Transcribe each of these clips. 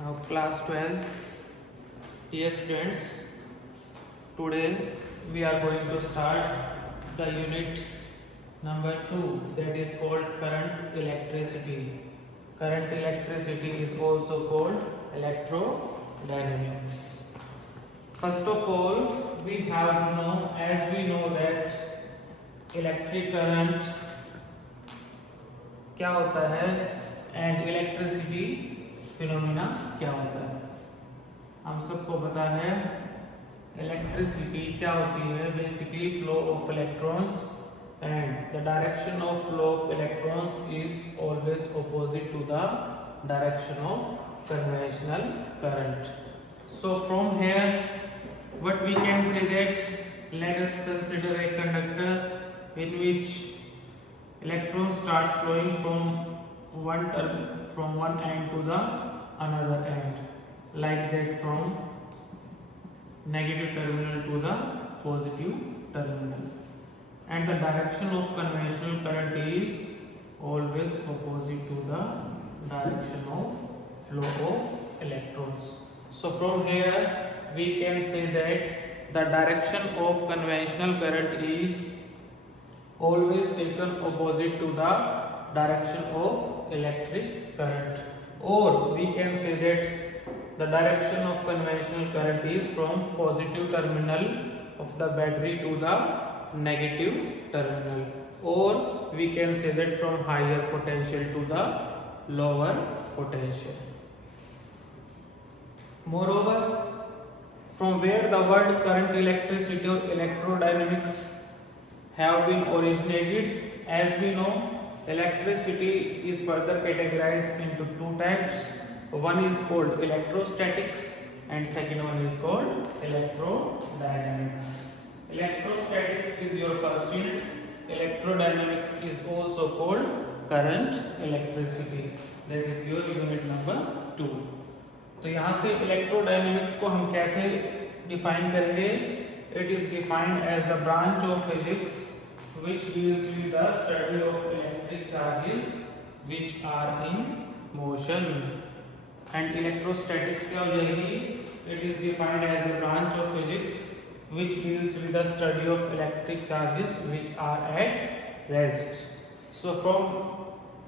Class 12. Dear students, today we are going to start the unit number 2, that is called current electricity. Current electricity is also called electrodynamics. First of all, we have to know, as we know that electric current क्या होता है and electricity phenomena क्या होता है। हम सबको पता है इलेक्ट्रिसिटी क्या होती है, basically flow of electrons and the direction of flow of electrons is always opposite to the direction of conventional current. So from here what we can say that let us consider a conductor in which electron starts flowing from one end to the another end, like that from negative terminal to the positive terminal, and the direction of conventional current is always opposite to the direction of flow of electrons. So from here we can say that the direction of conventional current is always taken opposite to the direction of electric current, or we can say that the direction of conventional current is from positive terminal of the battery to the negative terminal, or we can say that from higher potential to the lower potential. Moreover, from where the word current, electricity or electrodynamics have been originated, as we know electricity is further categorized into two types. One is called electrostatics and second one is called electrodynamics. Electrostatics is your first unit, electrodynamics is also called current electricity, that is your unit number 2. तो यहाँ से electrodynamics को हम कैसे define करेंगे? It is defined as the branch of physics which deals with the study of electric charges which are in motion. And electrostatics क्या हो जाएगी? It is defined as the branch of physics which deals with the study of electric charges which are at rest. So from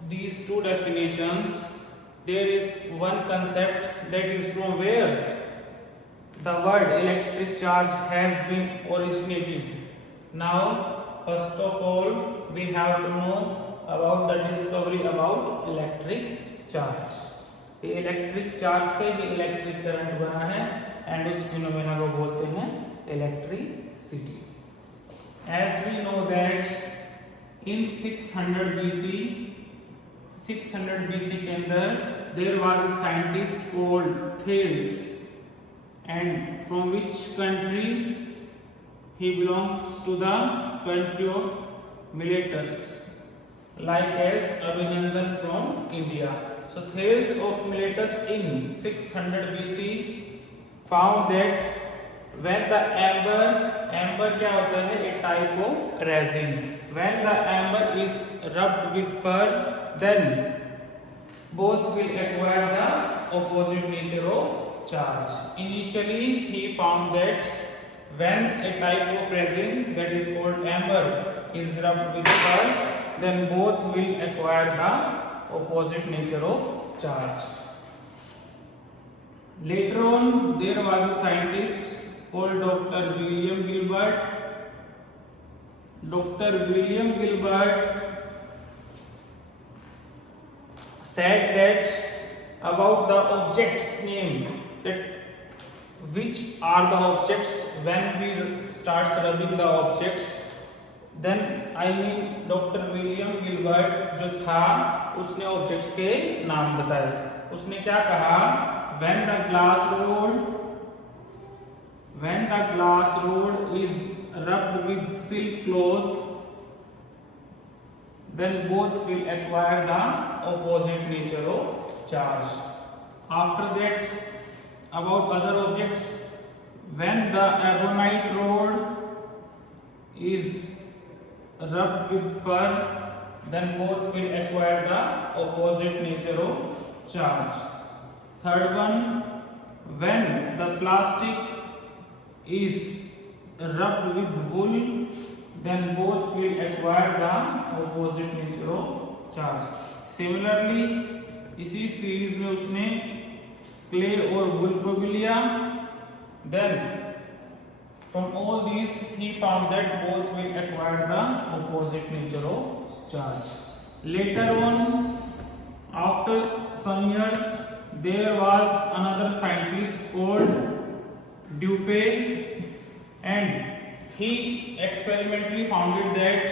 these two definitions there is one concept, that is from where the word electric charge has been originated. Now first of all we have to know about the discovery about electric charge. ये electric charge से ही electric current बना है and उस phenomena को बोलते हैं electricity. As we know that in 600 BC के अंदर there was a scientist called Thales, and from which country he belongs to the country of Miletus, like as Abhinandan from India. So Thales of Miletus in 600 BC found that when the amber क्या होता है, a type of resin, when the amber is rubbed with fur then both will acquire the opposite nature of charge. Initially he found that when a type of resin, that is called amber, is rubbed with fur then both will acquire the opposite nature of charge. Later on there was a scientist called Dr. William Gilbert. Dr. William Gilbert said that about the objects name, that which are the objects when we start rubbing the objects, then I mean Dr. William Gilbert जो था उसने objects के नाम बताए. उसने क्या कहा, when the glass rod is rubbed with silk cloth then both will acquire the opposite nature of charge. After that, about other objects, when the ebonite rod is rubbed with fur then both will acquire the opposite nature of charge. Third one, when the plastic is rubbed with wool, then both will acquire the opposite nature of charge. Similarly, इसी series में उसने clay और वुल को भी लिया. Then from all these he found that both will acquire the opposite nature of charge. Later on, after some years, there was another scientist called Dufay, and he experimentally found that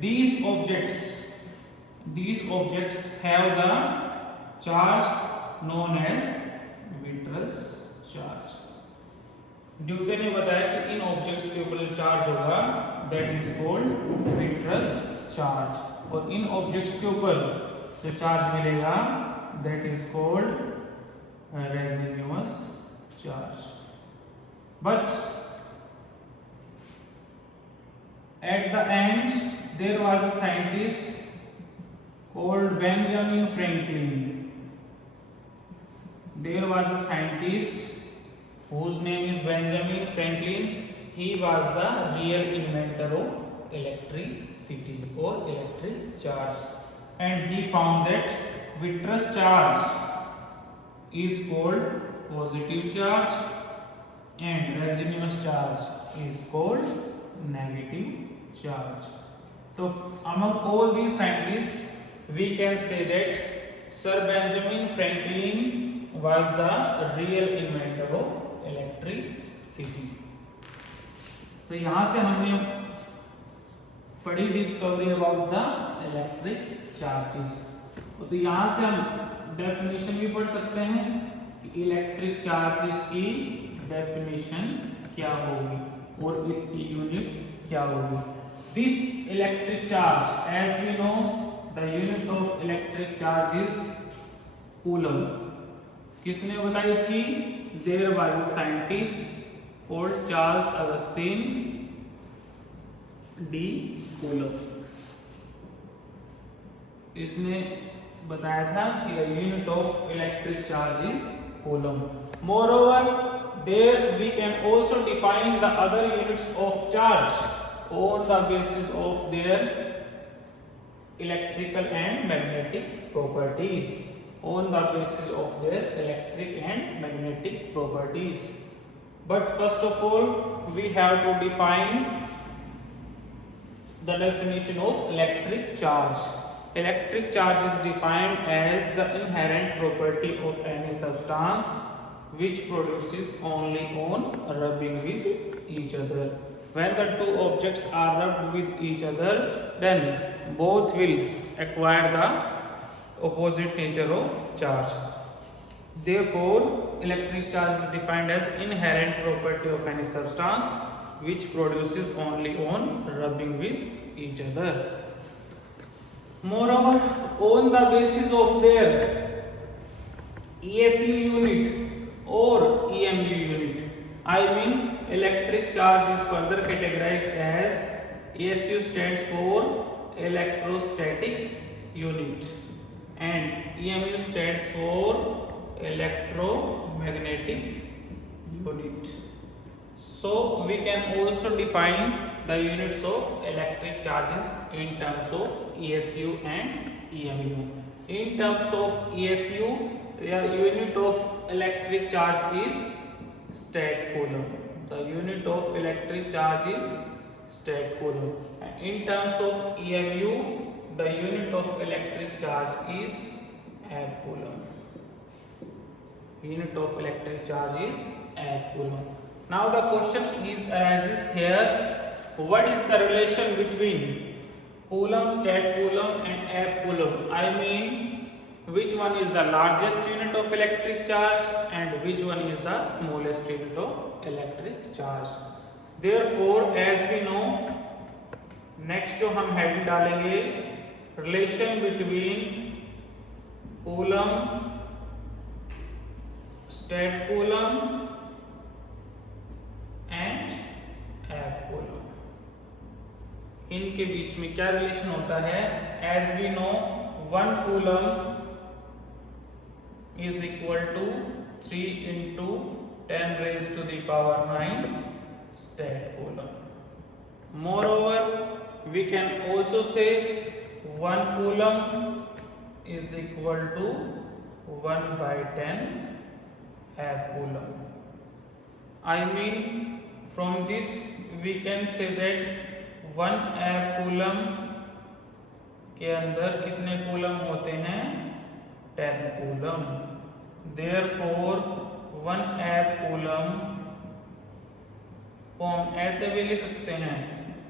these objects have the charge known as vitreous charge. ड्यूफे ने बताया कि इन objects के ऊपर जो charge होगा that is called vitreous charge, और इन objects के ऊपर जो चार्ज मिलेगा that is called resinous charge. But at the end there was a scientist called Benjamin Franklin. There was a scientist whose name is Benjamin Franklin. He was the real inventor of electricity or electric charge, and he found that vitreous charge is called positive charge and resinous charge is called negative charge. So among all these scientists we can say that Sir Benjamin Franklin was the real inventor of electricity. तो यहाँ से हमने पढ़ी discovery about the electric charges. तो यहाँ से हम definition भी पढ़ सकते हैं कि इलेक्ट्रिक चार्जेस की डेफिनेशन क्या होगी और इसकी यूनिट क्या होगी. This electric charge, as we know the unit of electric charge is coulomb. किसने बताई थी? There was a scientist called Charles Augustin de Coulomb. इसने बताया था कि the unit of electric charge is coulomb. Moreover, there we can also define the other units of charge on the basis of their electrical and magnetic properties. On the basis of their electric and magnetic properties. But first of all, we have to define the definition of electric charge. Electric charge is defined as the inherent property of any substance which produces only on rubbing with each other. When the two objects are rubbed with each other, then both will acquire the opposite nature of charge. Therefore, electric charge is defined as inherent property of any substance which produces only on rubbing with each other. Moreover, on the basis of their ESU unit or EMU unit, I mean electric charge is further categorized as ESU stands for electrostatic unit and EMU stands for electromagnetic unit. So we can also define the units of electric charges in terms of ESU and EMU. In terms of ESU, the unit of electric charge is stat coulomb. The unit of electric charge is stat coulomb. And in terms of EMU, the unit of electric charge is amp coulomb. Unit of electric charge is amp coulomb. Now the question arises here: what is the relation between coulomb, stat coulomb, and amp coulomb? I mean, which one is the largest unit of electric charge and which one is the smallest unit of electric charge? Therefore, as we know, next जो हम heading डालेंगे, relation between coulomb, stat coulomb and amp coulomb. इनके बीच में क्या relation होता है? As we know, 1 coulomb is equal to 3 into 10 raised to the power 9 stat coulomb. Moreover, we can also say 1 coulomb is equal to 1 by 10 amp coulomb. I mean, from this we can say that 1 amp coulomb के अंदर कितने coulomb होते हैं? 10 coulomb. Therefore 1 amp coulomb को हम ऐसे भी लिख सकते हैं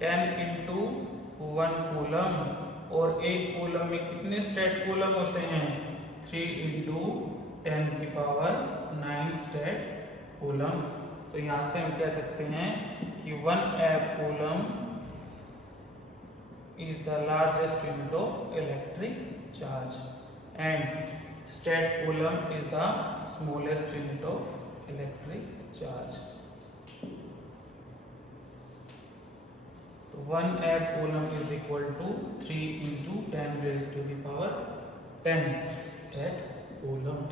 10 into 1 कूलम, और एक कूलम में कितने स्टेट कूलम होते हैं? 3 into 10 की पावर 9 स्टेट कूलम. तो यहां से हम कह सकते हैं कि 1 amp coulomb is the largest unit of electric charge and stat coulomb is the smallest unit of electric charge. 1 amp coulomb is equal to 3 into 10 raised to the power 10 stat coulomb.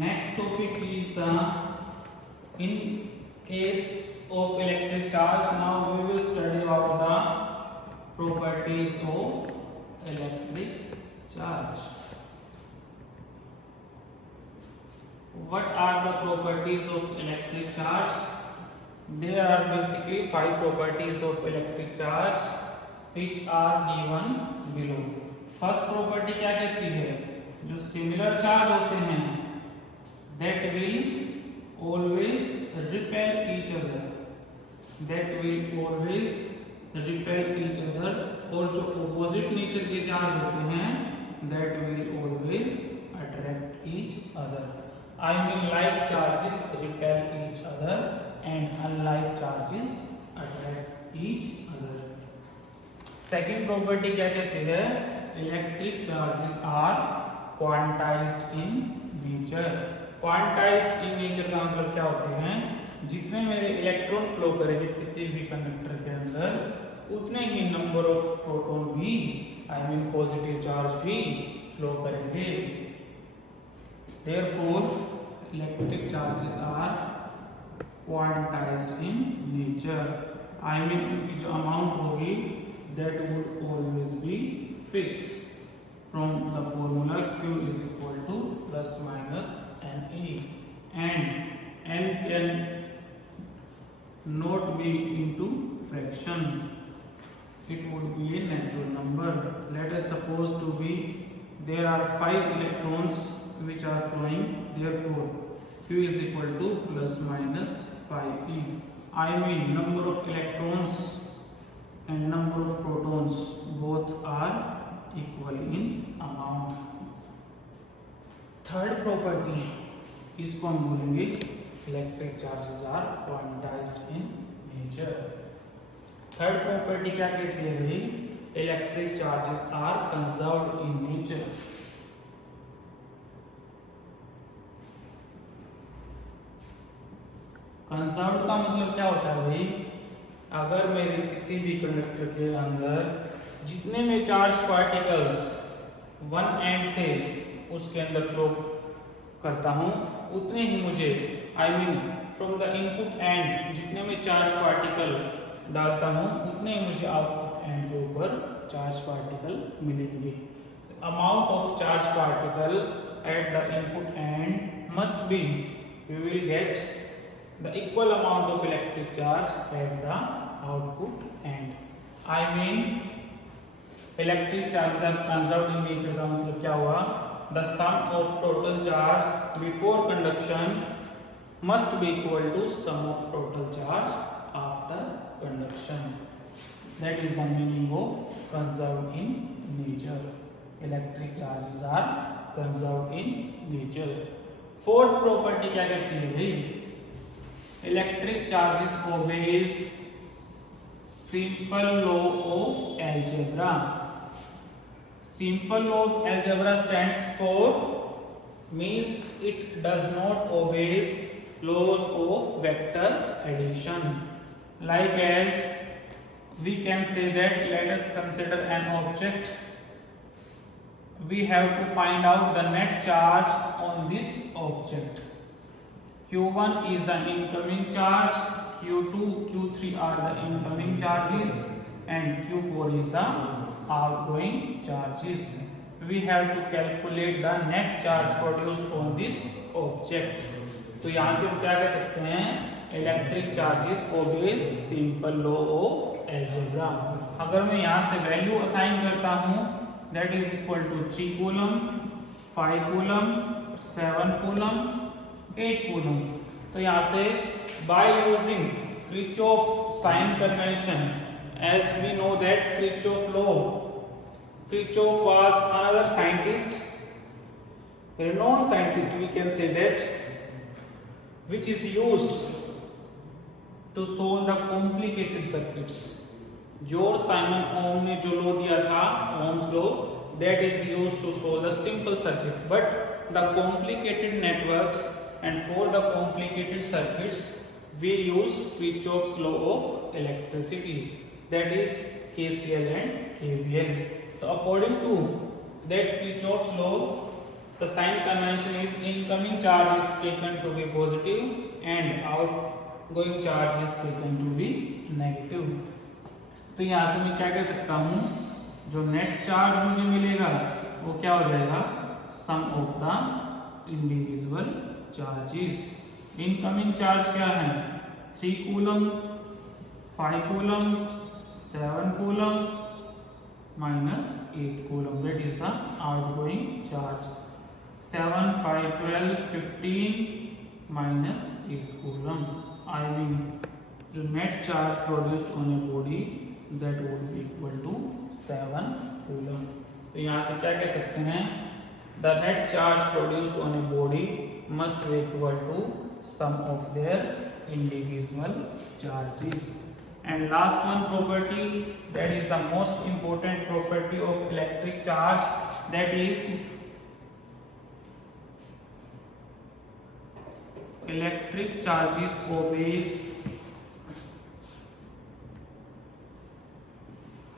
Next topic is the in case of electric charge. Now we will study about the properties of electric charge. What are the properties of electric charge? There are basically 5 properties of electric charge which are given below. First property क्या कहती है? जो similar charge होते हैं that will always repel each other. That will always repel each other. और जो opposite nature के charge होते हैं that will always attract each other. I mean, like charges repel each other and unlike charges attract each other. Second property क्या कहती है? Electric charges are quantized in nature. Quantized in nature का मतलब क्या होते हैं? जितने मेरे इलेक्ट्रॉन फ्लो करेंगे किसी भी कंडक्टर के अंदर उतने ही नंबर ऑफ प्रोटॉन भी, आई मीन पॉजिटिव चार्ज भी फ्लो करेंगे. Therefore electric charges are quantized in nature. I mean उनकी जो अमाउंट होगी that would always be fix from the formula Q is equal to plus minus NE, and N can not be into fraction. It would be a natural number. Let us suppose to be there are 5 electrons which are flowing. Therefore, Q is equal to plus minus 5E. I mean, number of electrons and number of protons both are equal in amount. Third property इसको हम बोलेंगे electric charges are quantized in nature. Third property क्या कहती है भाई? Electric charges are conserved in nature. Conserved का मतलब क्या होता है भाई? अगर मेरे किसी भी कंडक्टर के अंदर जितने में चार्ज पार्टिकल्स वन एंड से उसके अंदर फ्लो करता हूं उतने ही मुझे, I mean from the input and जितने में चार्ज पार्टिकल डालता हूं उतने ही मुझे आउटपुट एंड के ऊपर चार्ज पार्टिकल मिलेंगे. Amount of charge particle at the input end must be, we will get the equal amount of electric charge at the output end. I mean electric charge are conserved in nature का मतलब क्या हुआ? The sum of total charge before conduction must be equal to sum of total charge after conduction. That is the meaning of conserved in nature. Electric charges are conserved in nature. Fourth property क्या कहती है भाई? Electric charges obeys simple law of algebra. Simple law of algebra stands for means it does not obeys laws of vector addition. Like as we can say that, let us consider an object. We have to find out the net charge on this object. Q1 is the incoming charge, Q2, Q3 are the incoming charges, and Q4 is the outgoing charges. We have to calculate the net charge produced on this object. तो यहाँ से हम क्या कह सकते हैं? Electric charges obeys simple law of algebra. अगर मैं यहाँ से वैल्यू असाइन करता हूँ, that is equal to 3 coulomb, 5 coulomb, 7 coulomb, 8 coulomb. तो यहाँ से by using Kirchhoff's sign convention, as we know that Kirchhoff law, Kirchhoff was another scientist, renowned scientist we can say that, which is used to solve the complicated circuits. George Simon Ohm ने जो law दिया था, Ohm's law, that is used to solve the simple circuit, but the complicated networks and for the complicated circuits we use Kirchhoff's law of electricity, that is KCL and KVL. So according to that Kirchhoff's law, the sign convention is incoming charge is taken to be positive and outgoing charge is taken to be negative. तो यहाँ से मैं क्या कह सकता हूँ, जो net charge मुझे मिलेगा वो क्या हो जाएगा? Sum of the individual charges. Incoming charge क्या है? 3 coulomb, 5 coulomb, 7 coulomb minus 8 coulomb. That is the outgoing charge. 7, 5, 12, 15 minus 8 coulomb. I mean जो net charge produced on a body that would be equal to 7 coulomb. तो यहाँ से क्या कह सकते हैं? The net charge produced on a body must be equal to sum of their individual charges. And last one property, that is the most important property of electric charge, that is electric charges obeys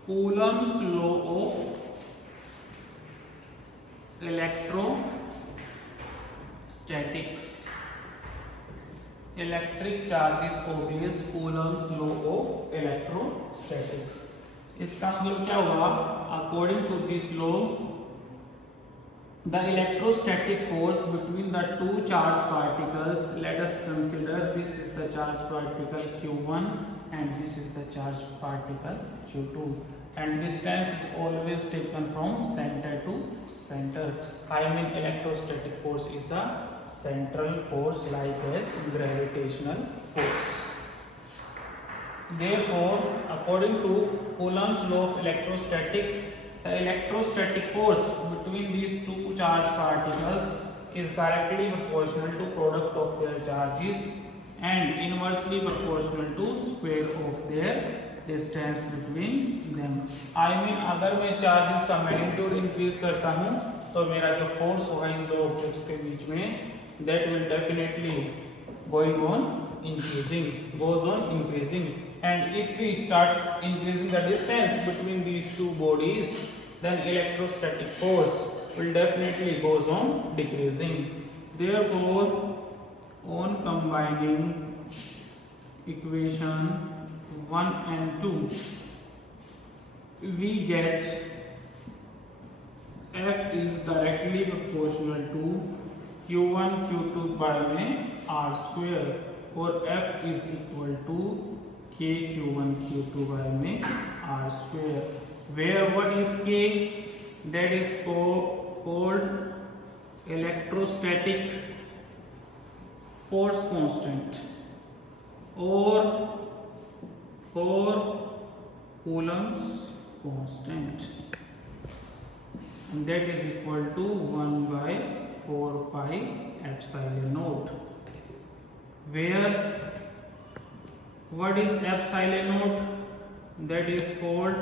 Coulomb's law of electrostatics. Electric charges obeys Coulomb's law of electrostatics. इसका मतलब क्या होगा? According to this law, the electrostatic force between the two charged particles, let us consider this is the charged particle Q1 and this is the charged particle Q2, and distance is always taken from center to center. I mean electrostatic force is the central force like as gravitational force. Therefore, according to Coulomb's law of electrostatics, the electrostatic force between these two charged particles is directly proportional to product of their charges and inversely proportional to square of their distance between them. I mean अगर मैं charges का magnitude increase करता हूँ तो मेरा जो force होगा इन दो ऑब्जेक्ट्स के बीच में, that will definitely going on increasing, goes on increasing. And if we start increasing the distance between these two bodies, then electrostatic force will definitely goes on decreasing. Therefore, on combining equation 1 and 2, we get F is directly proportional to Q1 Q2 by में R square, और F is equal to K Q1 Q2 by में R square, where what is K? That is called electrostatic force constant or Coulomb's constant, and that is equal to 1 by 4 pi epsilon naught, where what is epsilon naught? That is called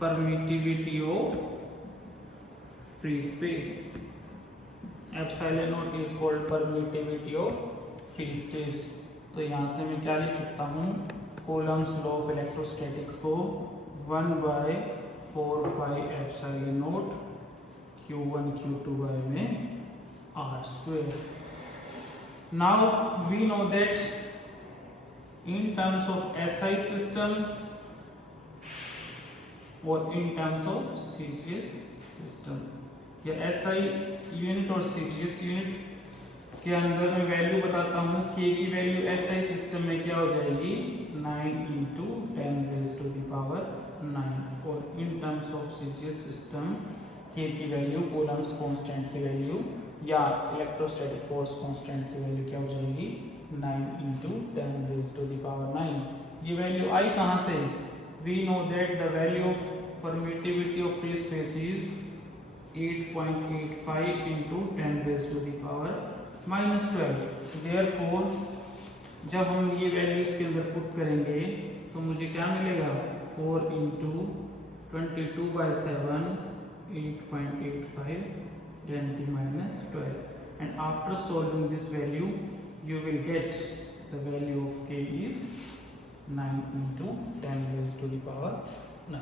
permittivity of free space. Epsilon naught is called permittivity of free space. तो यहाँ से मैं क्या लिख सकता हूँ? Coulomb's law of electrostatics को 1 by 4 pi epsilon naught q1 q2 by में r square. Now we know that in terms of SI system or in terms of CGS system, या SI यूनिट और CGS यूनिट के अंदर मैं value बताता हूँ. K की वैल्यू SI सिस्टम में क्या हो जाएगी? 9 into 10 raised to the power 9. और in terms of CGS system K की वैल्यू Coulomb's constant की वैल्यू या इलेक्ट्रोस्टैटिक फोर्स कांस्टेंट की वैल्यू क्या हो जाएगी? 9 into 10 raised to the power 9. ये वैल्यू आई कहाँ से? We know that the value of permittivity of free space is 8.85 into 10 raised to the power minus 12. Therefore जब हम ये वैल्यू इसके अंदर पुट करेंगे तो मुझे क्या मिलेगा? 4 into 22 by 7 8.85 10 to minus 12, and after solving this value you will get the value of K is 9 into 10 raised to the power 9.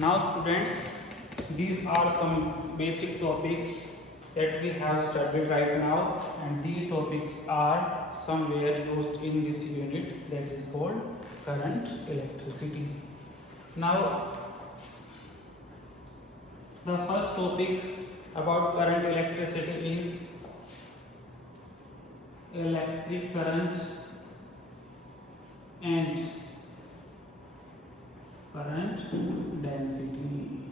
Now students, these are some basic topics that we have studied right now, and these topics are somewhere used in this unit that is called current electricity. Now the first topic about current electricity is electric current and current density.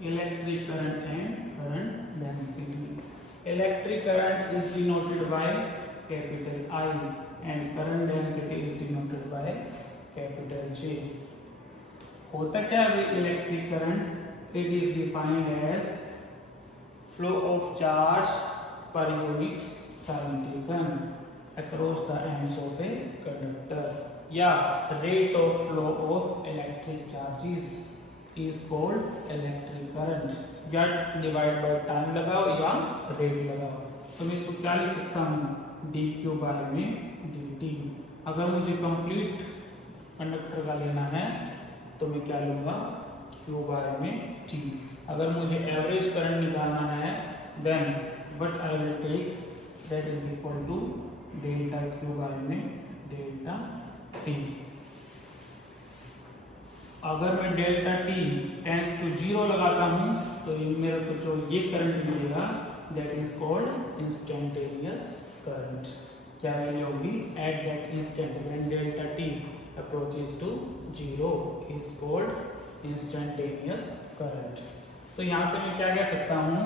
Electric current and current density. Electric current is denoted by capital I and current density is denoted by capital J. होता क्या है electric current? It is defined as flow of charge per unit time taken across the ends of a conductor. या rate of flow of electric charges is called electric current. या divide by time लगाओ या rate लगाओ. तो मैं इसको क्या लिख सकता हूँ? dq बाय में dt. अगर मुझे कंप्लीट कंडक्टर का लेना है तो मैं क्या लूँगा? q बाय में t. अगर मुझे एवरेज करंट निकालना है then what I will take that is equal to delta q by में डेल्टा t. अगर मैं डेल्टा t टेंड्स टू 0 लगाता हूं तो मेरे को जो ये करंट मिलेगा that is called instantaneous current. क्या वैल्यू होगी? At that instant when delta t approaches to 0 is called instantaneous current. तो यहाँ से मैं क्या कह सकता हूँ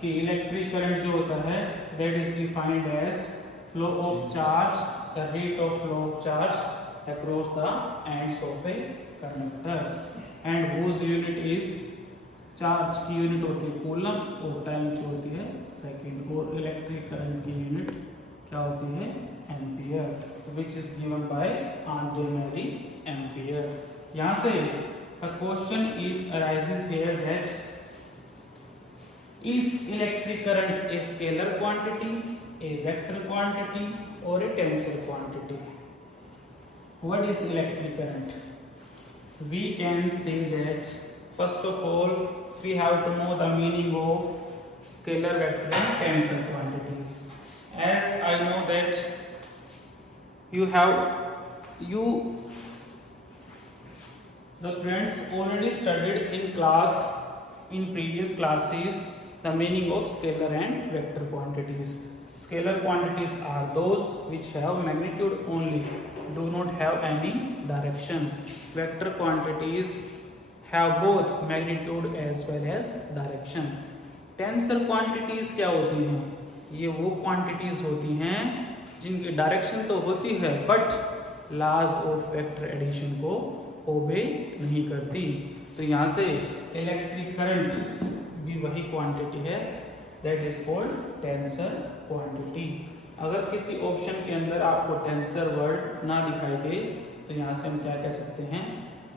कि इलेक्ट्रिक करंट जो होता है that is defined as flow of charge, the rate of flow of charge across the ends of a conductor, and whose unit is charge की यूनिट होती है कूलम और टाइम की होती है सेकेंड, और इलेक्ट्रिक करंट की यूनिट क्या होती है? Ampere, which is given by ordinary ampere. यहाँ से a question is arises here that is electric current a scalar quantity a vector quantity or a tensor quantity. What is electric current? We can say that first of all we have to know the meaning of scalar, vector and tensor quantities. As I know that the students already studied in previous classes the meaning of scalar and vector quantities. Scalar quantities are those which have magnitude only, do not have any direction. Vector quantities have both magnitude as well as direction. Tensor quantities क्या होती हैं? ये वो quantities होती हैं जिनकी direction तो होती है but laws of vector addition को ओबे नहीं करती. तो यहाँ से इलेक्ट्रिक करंट भी वही क्वांटिटी है, that is called tensor quantity. अगर किसी ऑप्शन के अंदर आपको टेंसर वर्ड ना दिखाई दे तो यहाँ से हम क्या कह सकते हैं?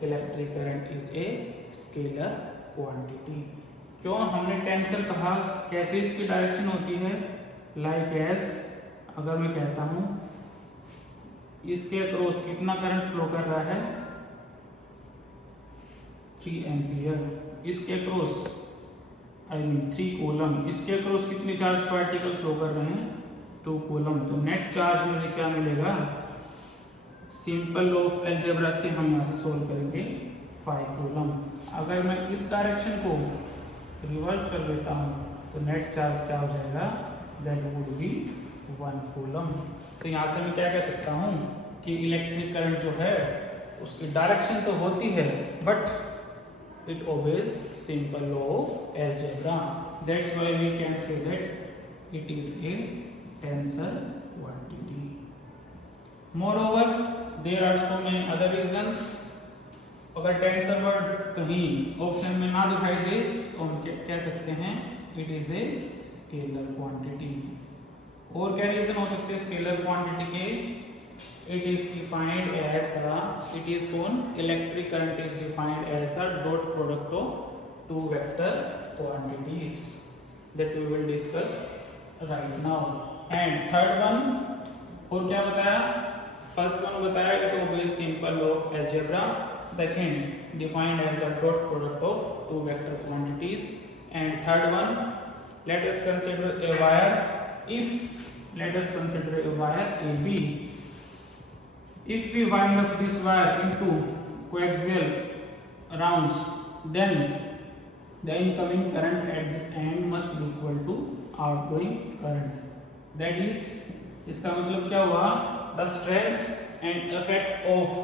Electric current is a scalar quantity. क्यों हमने टेंसर कहा? कैसे इसकी डायरेक्शन होती है? लाइक एज अगर मैं कहता हूं इसके अक्रॉस कितना करंट फ्लो कर रहा है? 3 एम्पियर. इसके अक्रॉस 3 कूलम. इसके अक्रॉस कितने चार्ज पार्टिकल फ्लो कर रहे हैं? 2 कूलम. तो नेट चार्ज मुझे क्या मिलेगा? सिंपल लॉ ऑफ अलजेब्रा से हम यहाँ से सोल्व करेंगे 5 कूलम. अगर मैं इस डायरेक्शन को रिवर्स कर देता हूँ तो नेट चार्ज क्या हो जाएगा? That would be 1 coulomb. तो यहाँ से मैं क्या कह सकता हूँ कि इलेक्ट्रिक करंट जो है उसकी डायरेक्शन तो होती है but it obeys simple law of algebra. That's why we can say that it is a tensor quantity. Moreover there are so many other reasons. अगर टेंसर वर्ड कहीं ऑप्शन में ना दिखाई दे तो हम कह सकते हैं it is a scalar quantity. और क्या रीजन हो सकते हैं स्केलर क्वांटिटी के? It is defined as the it is called electric current is defined as the dot product of 2 vector quantities that we will discuss right now. And third one और क्या बताया? First one बताया it obeys simple law of algebra. Second, defined as the dot product of 2 vector quantities. And third one, let us consider a wire. Let us consider a wire AB. If we wind up this wire into coaxial rounds, then the incoming current at this end must be equal to outgoing current. That is, इसका मतलब क्या हुआ? The strength and effect of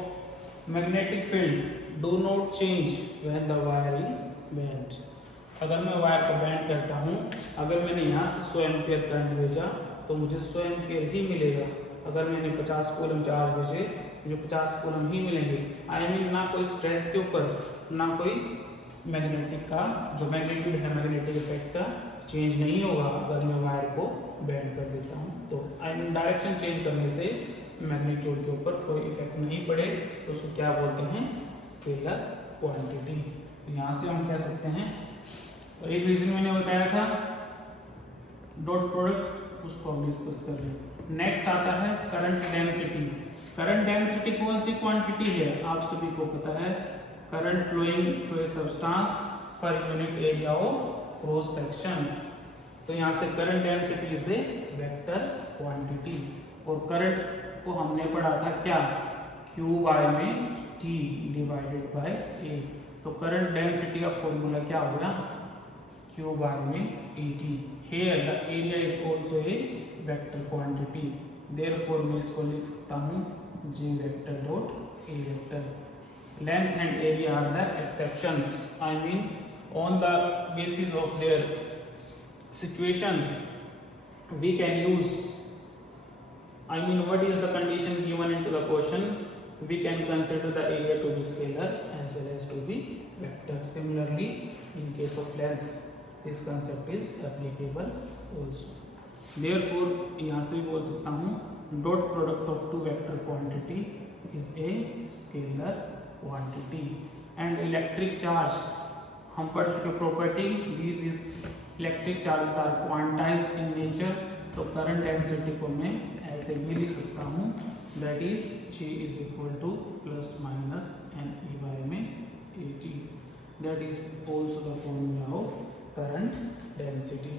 magnetic field do not change when the wire is bent. अगर मैं wire को bend करता हूँ, अगर मैंने यहाँ से 100 एम्पियर करंट भेजा तो मुझे 100 एम्पियर ही मिलेगा. अगर मैंने 50 कूलम चार्ज भेजे मुझे 50 कूलम ही मिलेंगे. आई मीन ना कोई स्ट्रेंथ के ऊपर ना कोई मैग्नेटिक का जो मैग्नीट्यूड है मैग्नेटिक इफेक्ट का चेंज नहीं होगा अगर मैं वायर को बेंड कर देता हूँ. तो आई मीन डायरेक्शन चेंज करने से मैग्नीट्यूड के ऊपर कोई इफेक्ट नहीं पड़े तो उसको क्या बोलते हैं? Scalar quantity. यहाँ से हम कह सकते हैं. और एक रीजन मैंने बताया था डॉट प्रोडक्ट, उसको हम डिस्कस कर लें. नेक्स्ट आता है करंट डेंसिटी. करंट डेंसिटी कौन सी क्वांटिटी है? आप सभी को पता है current flowing through a substance per unit area of cross section. तो यहाँ से current density is a vector quantity. और करंट को हमने पढ़ा था क्या? Q बाय में T डिवाइडेड बाय A. तो करंट डेंसिटी का फॉर्मूला क्या हो गया? Q बाय में dt. Here the area is also a vector quantity. Therefore मैं इसको लिख सकता हूँ G vector dot A vector. Length and area are the exceptions. I mean on the basis of their situation we can use. I mean, what is the condition given into the question? We can consider the area to be scalar as well as to be vector. Similarly, in case of length, this concept is applicable also. Therefore, यहाँ से बोल सकता हूँ dot product of 2 vector quantity is a scalar quantity. And electric charge, हम पढ़ चुके property. These is electric charges are quantized in nature. तो current density को मैं ऐसे भी लिख सकता हूँ, that is G is equal two plus minus NE में AT, that is also the formula of current density.